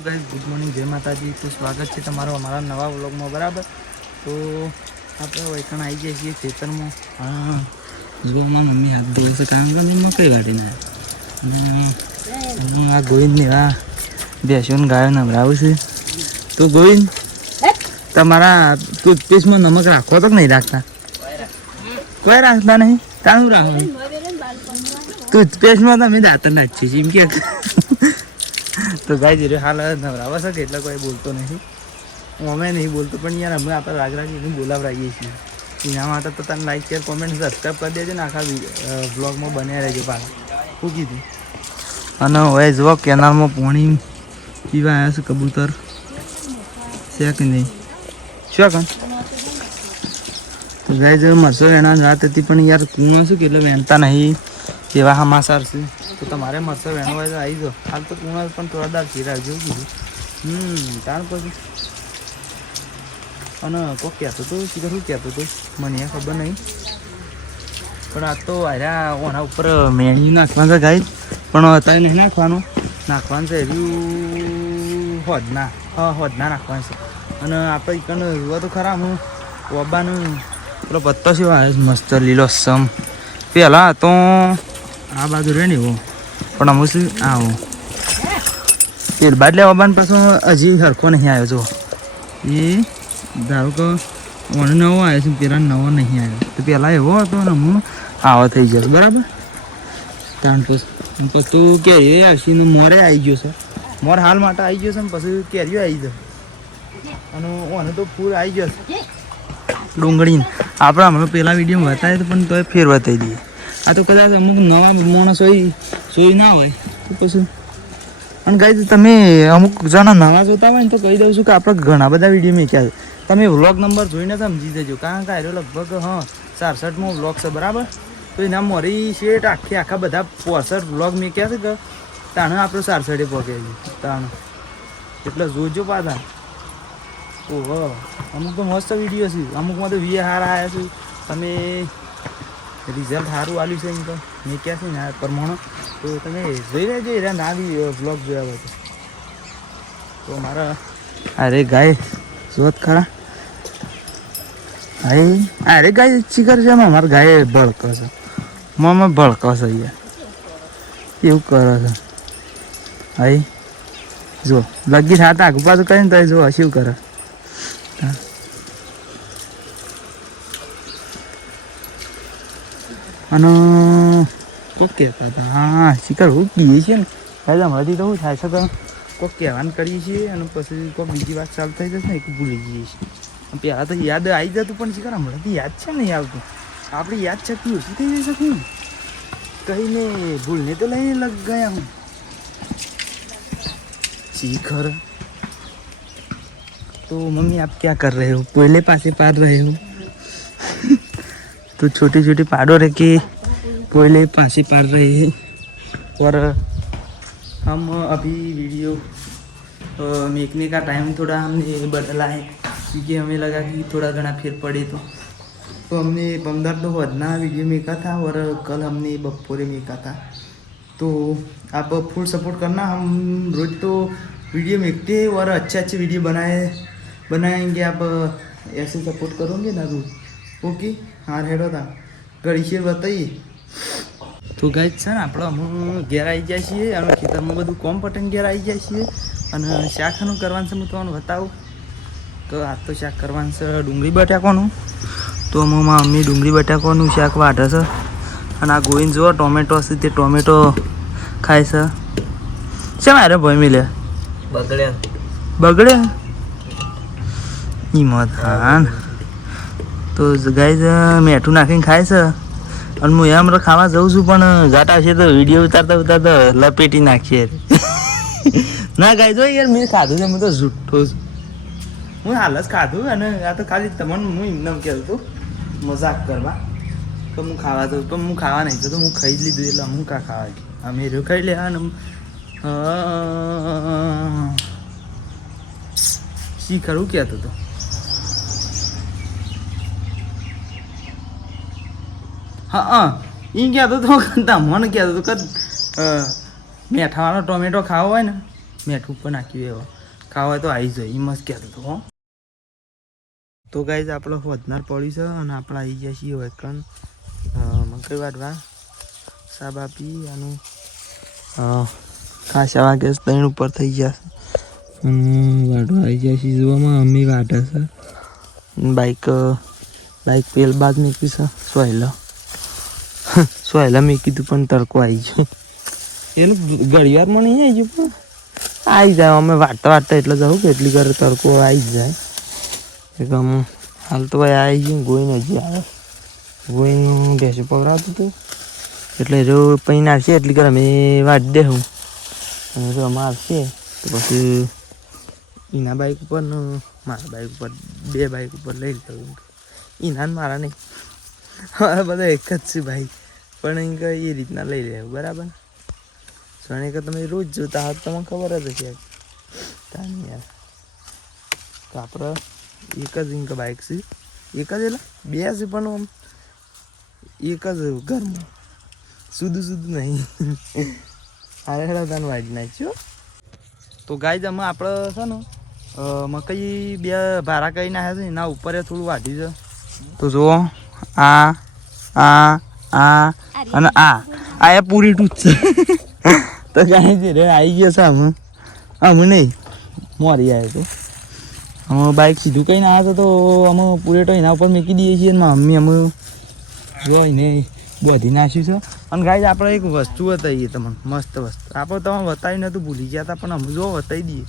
Hello guys, good morning, જય માતાજી. તો સ્વાગત છે તમારો અમારા નવા વ્લોગમાં. બરાબર, તો આપણે વૈકણ આવી જઈએ છીએ ખેતરમાં. હા, જો મારા મમ્મી હાથ ધોવે છે, કારણ કે મેં મકઈ વાટીને અને આ ગોવિંદને આ બેસીને ગાયો નવડાવું છે. તો ગોવિંદ, તમારા ટૂથપેસ્ટમાં નમક રાખો તો નહીં રાખતા? કોઈ રાખતા નહીં? તાનું રાખો ટૂથપેસ્ટમાં તમે દાંતણ નાખીએ છીએ એમ કે. તો ગાય જે હાલ નવરાવા શકે એટલે કોઈ બોલતો નથી. અમે નહીં બોલતો, પણ યાર અમે આપણે રાગરાગીને બોલાવડાવીએ છીએ. એના માટે તો તને લાઈક શેર કોમેન્ટ સબસ્ક્રાઈબ કરી દેજો ને આખા બ્લોગમાં બન્યા રહેજો. પાછા શું કીધું? અને હવે જુઓ કેનાલમાં પાણી પીવા આવ્યા છે કબૂતર છે કે નહીં? શું કાન? તો ગાય જો મરસો વેણા રાત હતી, પણ યાર કૂણો શું કે એટલે વહેતા નહીં એવા સમાચાર છે. તો તમારે મરસો વેણો હોય તો આવી જાઓ. હાલ તો કૂણો પણ થોડા દાર ચીરા જેવું કીધું. તાણ પછી અને કોક કહેતો હતું, શીખર શું કહેતો હતું મને ખબર નહીં, પણ આ તો આર્યા ઓના ઉપર મેણી નાખવાનું છે ગાય. પણ અત્યારે નહીં નાખવાનું, નાખવાનું છે એવી હોદના. હા, હોદના નાખવાનું છે. અને આપણે એકણ જોવા તો ખરા, હું વબાનું પેલો પત્તો છે આવે મસ્ત લીલો સમ. પહેલાં તો આ બાજુ રહે ને એવો, પણ અમુક શું આવો પેલ બાટલે વબાન પાછો હજી સરખો નહીં આવ્યો. જો એ ધારો કે મને નવો આવ્યો છે, પેલા નવો નહીં આવ્યો. તો પહેલાં એવો હતો ને હું આવો થઈ જશે. બરાબર, તાણ પછી તું કેરી આવશે ને મોરે આવી ગયો છે. મોર હાલ માટે આવી ગયો છે ને પછી કેરીઓ આવી જશે. અને ઓને તો ફૂલ આવી જશે ડુંગળીને. આપણે હમણાં પહેલાં વિડીયો બતાવીએ તો પણ તોય ફેર બતાવી દઈએ. આ તો કદાચ અમુક નવા માણસો સોઈ ના હોય તો પછી. અને ગાઈ તમે અમુક જણા નવા જોતા હોય ને તો કહી દઉં છું કે આપણે ઘણા બધા વિડીયો મેક્યા છે. તમે વ્લોગ નંબર જોઈને સમજી દેજો, કારણ કે આનો લગભગ 67મો વ્લોગ છે. બરાબર, તો એના મોરી શેઠ આખા બધા 65 વ્લોગ મેક્યા છે કે તાણે આપણે 67 પહોંચ્યા છે તાણે. એટલે જોજો પાછા. ઓહો, અમુક તો મસ્ત વિડીયો છે, અમુકમાં તો વીએ સારા આવ્યા છે. તમે રિઝલ્ટ સારું આવ્યું છે એમ તો મેક્યા છે ને આ પ્રમાણે. તો તમે જોઈ લેજો એના ના બી વ્લોગ જોયા હોય તો મારા. અરે ગાય જોત ખરા, અરે ગાય શીખર છે ને અમારે ગાય ભળકો છે. મમ્મી ભળકો છે અહીંયા એવું કરે છે. હાઈ જો લગી સાથે આગુ પાછું કરીને તો જો શું કરે. અને કોક કહેતા હતા, હા શીખર હું કહીએ છીએ ને ભાઈ હમણાંથી તો શું થાય છે કે કોક કહેવાનું કરીએ છીએ અને પછી કોઈક બીજી વાત ચાલુ થઈ જશે ને એક ભૂલી જઈએ છીએ. પહેલાં તો યાદ આવી જતું, પણ શીખર હમણાંથી યાદ છે નહીં આવતું. આપણી યાદ શક્તિ ઓછી થઈ જઈ શકે ને, કહીને ભૂલને તો લઈને લગ ગયા હું શીખર. तो मम्मी आप क्या कर रहे हो? कोयले पासे पार रहे हो? तो छोटी छोटी पहाड़ों रह के कोयले पासे पार रहे हैं. और हम अभी वीडियो मेकने का टाइम थोड़ा हमने बदला है, क्योंकि हमें लगा कि थोड़ा घना फिर पड़े तो हमने 15 तो वजना वीडियो मेका था और कल हमने बपोरे मेका था. तो आप फुल सपोर्ट करना. हम रोज तो वीडियो मेकते हैं और अच्छे वीडियो बनाएंगे. आप ऐसे सपोर्ट करोगे ना रोज? ओके, हाँ हेडो था घड़ी शेर बताइए. તો ગાઈસ છે ને આપણે હું ઘેર આવી જાય છીએ અને ખેતરમાં બધું કોમ પટન ઘેર આવી જાય છીએ. અને શાકનું કરવાનું છે હું તમને બતાવું. તો આ તો શાક કરવાનું છે ડુંગળી બટાકાનું. તો મારા મમ્મી ડુંગળી બટાકાનું શાક વાટે છે. અને આ ગોવિંદ જો ટોમેટો છે તે ટોમેટો ખાય છે. છે મારે ભાઈ મિલે બગડ્યા હિંમત. હા, તો ગાઈસ મેઠું નાખીને ખાય છે. અને હું એમ ખાવા જઉં છું, પણ જાટા છે તો વિડીયો ઉતારતા લપેટી નાખીએ. ના ગાઈસ જો યાર મેં ખાધું છે, હું તો જુઠ્ઠો છું. હું હાલ જ ખાધું. અને આ તો ખાલી તમને હું એમને કહેતો હતો મજાક કરવા તો હું ખાવા જઉં, પણ હું ખાવા નહીં જતો. હું ખાઈ જ લીધું એટલે હું કાં ખાવા ગયું. અમે રહ્યો ખાઈ લે. અને શી ખરું કહેતો હતો. હા એ કહેતો હતો મને કહેતો હતો કે મેઠાવાળો ટોમેટો ખાવો હોય ને મેઠું ઉપર નાખ્યું એવો ખાવા તો આવી જાય એ મસ્ત કહેતો હતો હો. તો ગાઈઝ આપણે વધનાર પડ્યું છે અને આપણે આવી ગયા છીએ વૈકણ મકઈ વાટવા સાબ આપી અને ખાસા વાગે 3 ઉપર થઈ ગયા છે વાટવા આવી ગયા છીએ. જોવામાં અમ્મી વાટે છે બાઈક પેલ બાદ મૂકી છે સોયલા મેં કીધું પણ તડકો આવી ગયો પેલું ઘડિયાળમાં નહીં આવી ગયું પણ આવી જાય અમે વાટતા એટલે જવું કે એટલી ઘરે તડકો આવી જ જાય એક આમ હાલ તો ભાઈ આવી ગયું ગોઈને હજી આવે ગોઈનું ભેંસું પકડાતું હતું એટલે જો પૈન આવશે એટલી ઘર અમે વાટ દેવું અને જો અમે આવશે તો પછી એના બાઈક ઉપર ને મારા બાઈક ઉપર 2 બાઈક ઉપર લઈ જવું એના ને મારા નહીં મારા બધા એક જ છે ભાઈ પણ એ રીતના લઈ લેવું બરાબર. સોને કે તમે રોજ જોતા હોત તમને ખબર જ હશે તાની યાર. તો આપણે એક જ ઇંક બાઇક છે એક જ એટલે 2 છે પણ આમ એક જ ઘરમાં શુદ્ધ નહીં અરે હેડા તને વાળી નાખ્યો. તો ગાય અમે આપણે છે ને મકઈ 2 ભારા કરી નાખ્યા છે એના ઉપર થોડું વાઢી છે. તો જુઓ આ અને આ એ પૂરી ટૂચ છે. તો કાંઈ છે રે આવી ગયો છે અમે નહીં મોરી આવ્યો તો અમે બાઇક સીધું કહીને આવ્યા તો અમે પૂરેટો એના ઉપર મૂકી દઈએ છીએ ને મમ્મી અમે જોઈને બધી નાખ્યું છે. અને ગાઈઝ આપણે એક વસ્તુ બતાવીએ તમને મસ્ત વસ્તુ આપણે તમે બતાવી નહોતું ભૂલી ગયા હતા પણ અમે જો બતાવી દઈએ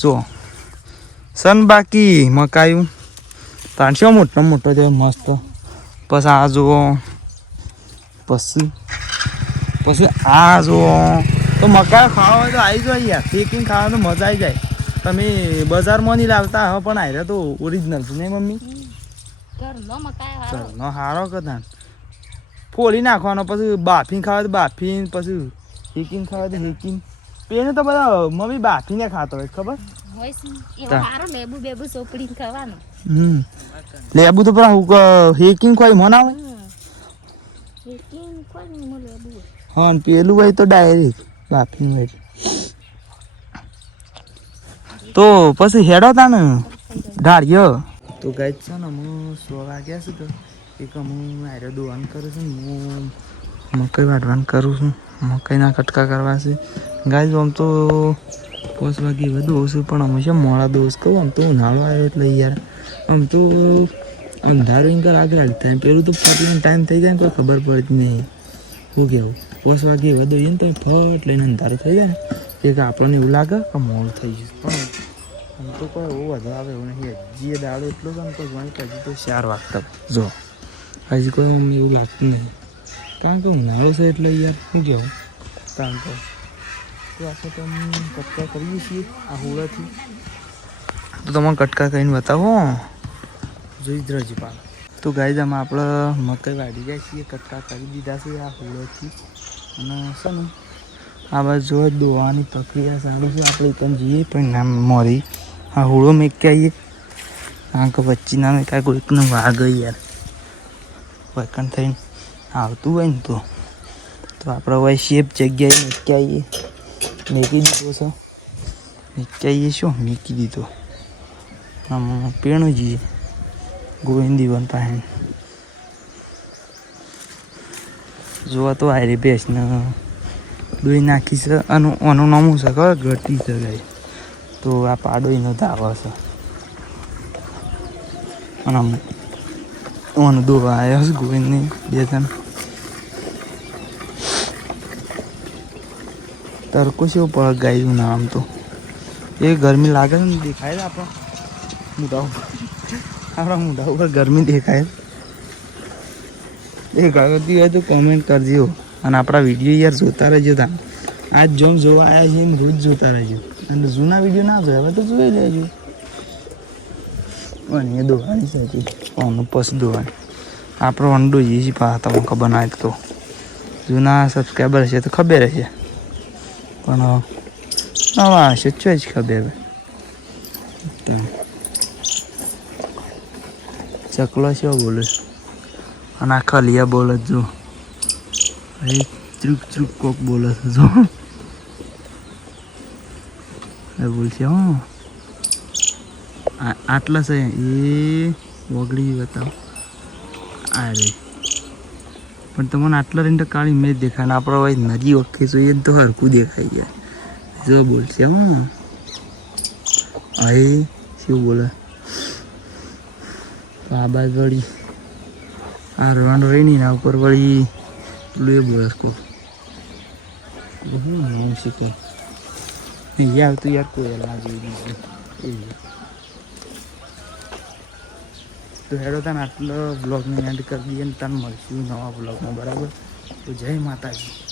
જો સન બાકી મકાયું તાણશો મોટો છે મસ્ત. પછી આ જુઓ પછી આ જુઓ તો મકાઈ ખાવા હોય તો આવી જાય યાર શેકીને ખાવાનું મજા આવી જાય. તમે બજારમાં નહીં લાવતા હવે પણ આવ્યા તો ઓરિજિનલ છે નહીં મમ્મી ઘરનો હારો કદાચ ફોલી નાખવાનો પછી બાફીને ખાવા તો બાફીને પછી શેકીને ખાવા તો શેકીને પેને તો બધા મમ્મી બાફીને ખાતો હોય ખબર લેબુ તો પેલા હેકિંગ કોઈ મનાવે હા પેલું હોય તો ડાયરેક્ટ બાફીને હોય તો પછી હેડો તા ને ઢાળ્યો. તો ગાય છે ને હું 100 વાગ્યા છે તો એક હું આર્યો દોવાનું કરું છું હું મકઈ વાટવાનું કરું છું મકઈના કટકા કરવા છે ગાય આમ તો 5 વાગે વધુ ઓછું પણ હંમેશા મોડા દોષ કહું આમ તો ઉનાળો આવ્યો એટલે યાર આમ તો અંધારું ઇન્કર આગળ થાય પેલું તો ફટીને ટાઈમ થઈ જાય ને કોઈ ખબર પડતી નહીં શું કહેવું 5 વાગે વધુ ને તો ફટ લઈને અંધારું થઈ જાય ને કે આપણને એવું લાગે કે મોડું થઈ ગયું પણ આમ તો કોઈ એવું વધુ આવે એવું નહીં હજી એ દાડો એટલો છે ને તો ગણિત હજી તો 4 વાગતા જો હજી કોઈ આમ એવું લાગતું નહીં કારણ કે ઉનાળો છે એટલે યાર શું કહેવું કારણ કે તો આપણે તો કટકા કરીએ છીએ આ હોળાથી તો તમને કટકા કરીને બતાવો જોઈ જ રજી પાક. તો ગાય આમાં આપણે મકઈ વાઢી જાય છીએ કટકા કરી દીધા છે આ હોળાથી અને છે ને આ બાજુ જો દોવાની પ્રક્રિયા સારું છે આપણે એકમ જઈએ પણ નામ મોરી આ હોળો મેકી આવીએ કારણ કે વચ્ચે નામ કાંઈ કોઈકને વાઘ યાર વૈકણ થઈને આવતું હોય ને તો આપણે હવે શેપ જગ્યાએ મેકી આવીએ મેકી દીધો છે મેકી આવીએ શું મેકી દીધો આમ પેણું જઈએ ગોવિંદી બન પાસે જોવા તો આયરી ભેંસને દોઈ નાખી છે અને આનું નામ છે ખબર ઘટી છે ગાય તો આ પાડો એનો ધાવા છે અને આમ ઓનું દોવા આવ્યો છે ગોવિંદની 2 જણ તડકો છે પડે ગાયનું નામ તો એ ગરમી લાગે છે ને દેખાય છે આપણા મોઢા ઉપર ગરમી દેખાય એ ગળતી હોય તો કોમેન્ટ કરજો અને આપણા વિડીયો યાર જોતા રહેજો તા આજ જોમ જોવા આવ્યા છીએ રોજ જોતા રહેજો અને જૂના વિડીયો ના જોયા હવે તો જોઈ લેજો અને એ દોવાની છે ઓનું પસ દોવાની આપણો અંડો જઈએ છીએ પા તમને ખબર ના તો જૂના સબસ્ક્રાઈબર હશે તો ખબર હશે પણ નવા હશે જ ખબર ચકલો છે બોલે અને આ ખલિયા બોલે જો ચૂક ચૂક કોક બોલે છે જો બોલશે હો આટલા છે એ વગડી બતાવો આ રે પણ તમને આટલા રહીને તો કાળી મેચ દેખાય ને આપણે ભાઈ નદી વખતે જોઈએ ને તો હરખું દેખાય ગયા જો બોલશે હો અહીં શું બોલે આ બાદ વળી આ રવાંડો રહી નહીં ના ઉપર વળી પેલું એ બોલે કો નામ શીખે યાર તું યાર કોઈ ના જોઈ તો હેડો તને આટલો બ્લોગને એન્ડ કરી દઈએ ને તને મળશું નવા બ્લોગમાં બરાબર તો જય માતાજી.